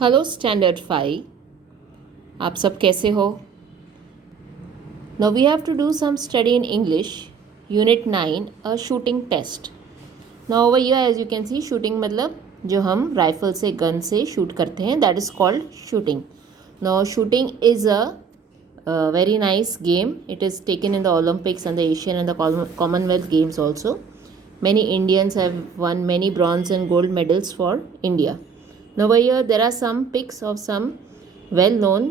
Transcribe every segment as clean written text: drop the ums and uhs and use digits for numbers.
Hello standard 5, आप सब कैसे हो? Now we have to do some study in English unit 9 a shooting test. Now over here as you can see, shooting मतलब जो हम rifle से गन से शूट करते हैं, that is called shooting. Now shooting is a very nice game. It is taken in the Olympics and the Asian and the Commonwealth Games also. Many Indians have won many bronze and gold medals for India. Now over here there are some pics of some well-known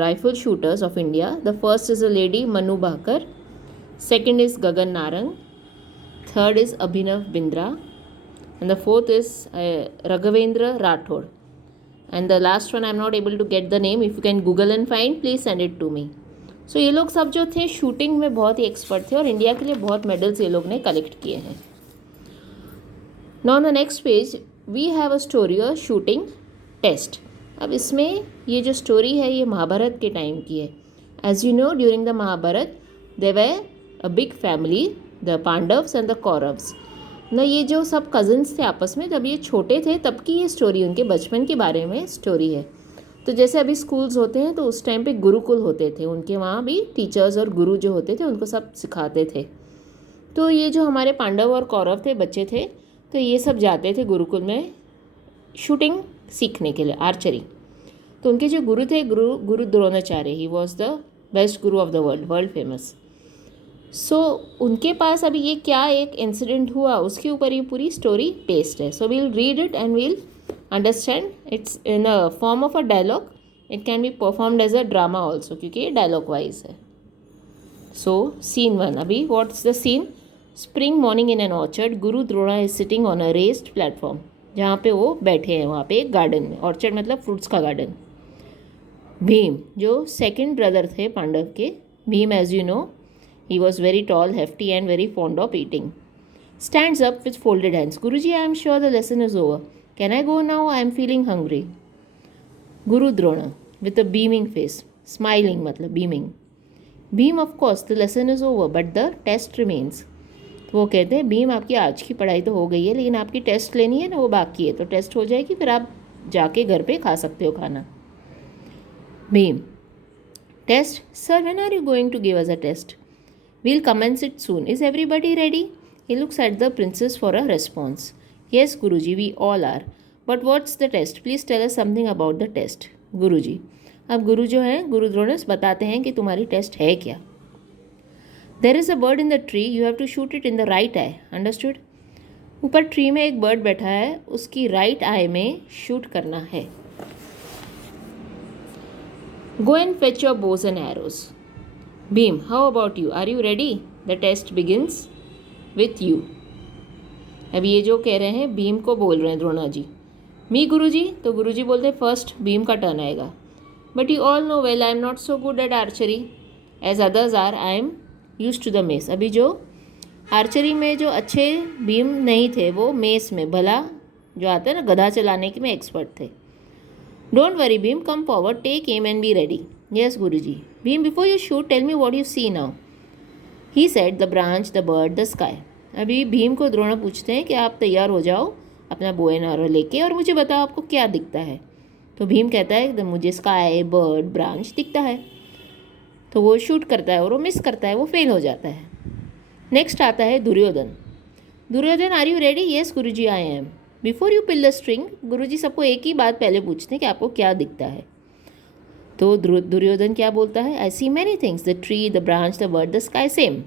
rifle shooters of India. The first is a lady Manu Bhakar, second is Gagan Narang, third is Abhinav Bindra, and the fourth is Raghavendra Rathod. And the last one I am not able to get the name. If you can Google and find, please send it to me. So ये लोग सब जो थे shooting में बहुत ही expert थे और India के लिए बहुत मेडल्स ये लोग ने कलेक्ट किए हैं. Now on the next page we have a story of shooting test. अब इसमें ये जो स्टोरी है ये महाभारत के टाइम की है. As you know, during the Mahabharat there were a big family, the Pandavas and the Kauravas. ना ये जो सब कज़न्स थे आपस में, जब ये छोटे थे तब की ये स्टोरी, उनके बचपन के बारे में स्टोरी है. तो जैसे अभी स्कूल्स होते हैं तो उस टाइम पे गुरुकुल होते थे, उनके वहाँ भी टीचर्स और गुरु जो होते थे उनको सब सिखाते थे. तो ये जो हमारे पांडव और कौरव थे, बच्चे थे, तो ये सब जाते थे गुरुकुल में शूटिंग सीखने के लिए, आर्चरी. तो उनके जो गुरु थे, गुरु Dronacharya, he was the best Guru of the world famous. सो उनके पास अभी ये क्या एक इंसिडेंट हुआ उसके ऊपर ये पूरी स्टोरी बेस्ड है. So we'll read it and we'll understand. It's in a form of a dialogue. It can be performed as a drama also, क्योंकि ये डायलॉग वाइज है. So scene 1. अभी what's the scene? Spring morning in an orchard. Guru Drona is sitting on a raised platform. जहाँ पे वो बैठे हैं वहाँ पे एक गार्डन में. ऑर्चर्ड मतलब फ्रूट्स का गार्डन. भीम जो सेकेंड ब्रदर थे पांडव के, Bhim as you know, he was very tall, hefty and very fond of eating. Stands up with folded hands. Guruji, I am sure the lesson is over. Can I go now? I am feeling hungry. Guru Drona with a beaming face. Smiling मतलब beaming. Beam, of course, the lesson is over, but the test remains. तो वो कहते हैं भीम आपकी आज की पढ़ाई तो हो गई है, लेकिन आपकी टेस्ट लेनी है ना, वो बाकी है. तो टेस्ट हो जाएगी, फिर आप जाके घर पे खा सकते हो खाना. Bhim, test? Sir, when are you going to give us a test? We'll commence it soon. Is everybody ready? He looks at the princess for a response. Yes, Guruji, we all are. But what's the test? Please tell us something about the test. Guruji. अब गुरु जो हैं, गुरु द्रोणस बताते हैं कि तुम्हारी test है क्या. There is a bird in the tree. You have to shoot it in the right eye. Understood? ऊपर ट्री में एक बर्ड बैठा है, उसकी राइट आई में शूट करना है. Go and fetch your bows and arrows. Beam, how about you? Are you ready? The test begins with you. अब ये जो कह रहे हैं भीम को बोल रहे हैं द्रोणा जी. मी गुरुजी. तो गुरुजी बोलते हैं फर्स्ट भीम का टर्न आएगा. But you all know well I am not so good at archery as others are. I am use to the mace. अभी जो आर्चरी में जो अच्छे भीम नहीं थे, वो मेस में भला जो आता है ना गधा चलाने के में एक्सपर्ट थे. Don't worry Bhim, come forward, take aim and be ready. Yes, Guruji. Bhim, before you shoot, tell me what you see now. He said, the branch, the bird, the sky. अभी भीम को द्रोण पूछते हैं कि आप तैयार हो जाओ अपना बो एंड आरो लेके और मुझे बताओ आपको क्या दिखता है. तो भीम कहता है मुझे स्काई, बर्ड, ब्रांच दिखता है. तो वो शूट करता है और वो मिस करता है, वो फेल हो जाता है. नेक्स्ट आता है Duryodhana. Duryodhana, are you ready? Yes guruji, I am. Before you pull the string. Guruji सबको एक ही बात पहले पूछते हैं कि आपको क्या दिखता है. तो दुर्योधन क्या बोलता है? I see many things, the tree, the branch, the bird, the sky, same.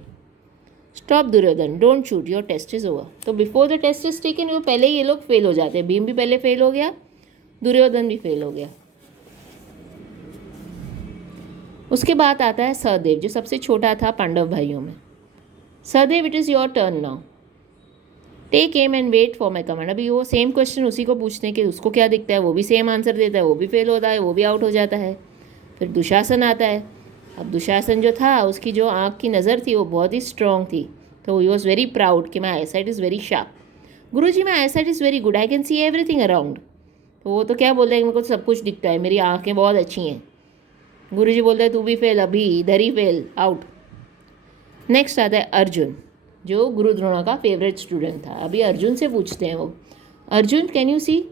Stop Duryodhana, don't shoot, your test is over. तो before the test is taken, वो पहले ये लोग फेल हो जाते हैं. भीम भी पहले फेल हो गया, दुर्योधन भी फेल हो गया. उसके बाद आता है सहदेव, जो सबसे छोटा था पांडव भाइयों में. Sahdev, it is your turn now. Take aim and wait for my command. अभी वो सेम क्वेश्चन उसी को पूछते हैं कि उसको क्या दिखता है, वो भी सेम आंसर देता है, वो भी फेल होता है, वो भी आउट हो जाता है. फिर दुशासन आता है. अब दुशासन जो था, उसकी जो आँख की नज़र थी वो बहुत ही स्ट्रॉन्ग थी. तो ही वॉज वेरी प्राउड कि my eyesight is very sharp. Guruji, my eyesight is very good, I can see everything around. तो वो तो क्या बोलते हैं, मेरे को सब कुछ दिखता है, मेरी आँखें बहुत अच्छी हैं. गुरुजी बोलते हैं तू भी फेल, अभी इधर ही फेल, आउट. नेक्स्ट आता है अर्जुन, जो गुरु द्रोणा का फेवरेट स्टूडेंट था. अभी अर्जुन से पूछते हैं वो, Arjun can you see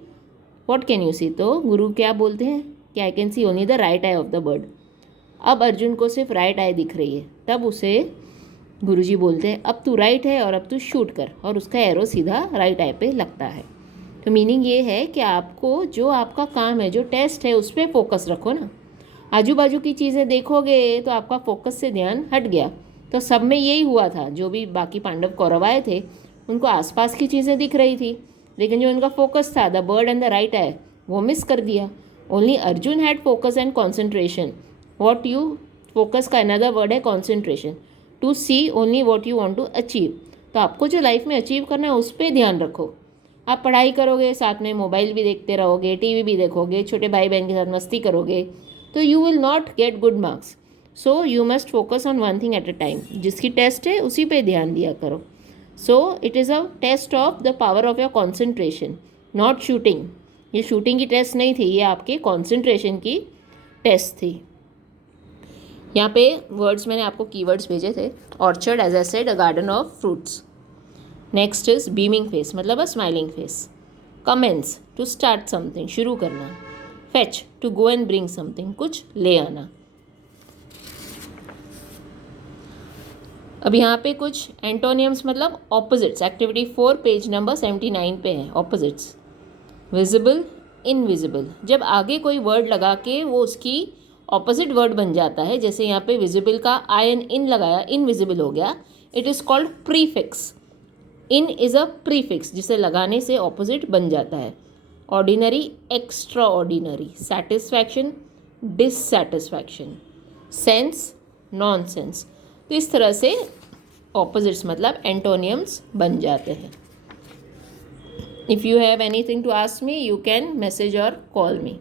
what can you see, तो गुरु क्या बोलते हैं कि I can see only the right eye of the bird. अब अर्जुन को सिर्फ राइट आई दिख रही है, तब उसे गुरुजी बोलते हैं अब तू राइट है और अब तू शूट कर, और उसका एरो सीधा राइट आई पे लगता है। तो मीनिंग ये है कि आपको जो आपका काम है, जो टेस्ट है, उस पर फोकस रखो ना। आजू बाजू की चीज़ें देखोगे तो आपका फोकस से ध्यान हट गया। तो सब में यही हुआ था, जो भी बाकी पांडव कौरव आए थे उनको आसपास की चीज़ें दिख रही थी, लेकिन जो उनका फोकस था the bird and the right eye, वो मिस कर दिया। Only Arjun had focus and concentration. What you focus का अनदर वर्ड है concentration, to see only what you want to achieve. तो आपको जो लाइफ में अचीव करना है उस पर ध्यान रखो। आप पढ़ाई करोगे, साथ में मोबाइल भी देखते रहोगे, टीवी भी देखोगे, छोटे भाई बहन के साथ मस्ती करोगे, तो you will not get good marks. So you must focus on one thing at a time. जिसकी टेस्ट है उसी पे ध्यान दिया करो। So it is a test of the power of your concentration, not shooting. ये शूटिंग की test नहीं थी, ये आपके कॉन्सेंट्रेशन की टेस्ट थी। यहाँ पे वर्ड्स मैंने आपको कीवर्ड्स भेजे थे। Orchard, as I said, a garden of fruits. Next is beaming face, मतलब a smiling face. Commence, to start something, शुरू करना। Fetch, to go and bring something, कुछ ले आना। अब यहाँ पे कुछ एंटोनियम्स मतलब ऑपोजिट्स, एक्टिविटी 4 पेज नंबर 79 पे है। Opposites, visible, invisible. जब आगे कोई वर्ड लगा के वो उसकी ऑपोजिट वर्ड बन जाता है, जैसे यहाँ पे विजिबल का आई एन इन लगाया, इनविजिबल हो गया, it is called prefix. In is a prefix, जिसे लगाने से ऑपोजिट बन जाता है। Ordinary, extra ordinary. Satisfaction, dissatisfaction. Sense, non sense. तो इस तरह से ऑपोजिट्स मतलब एंटोनियम्स बन जाते हैं। If you have anything to ask me, you can message और कॉल मी।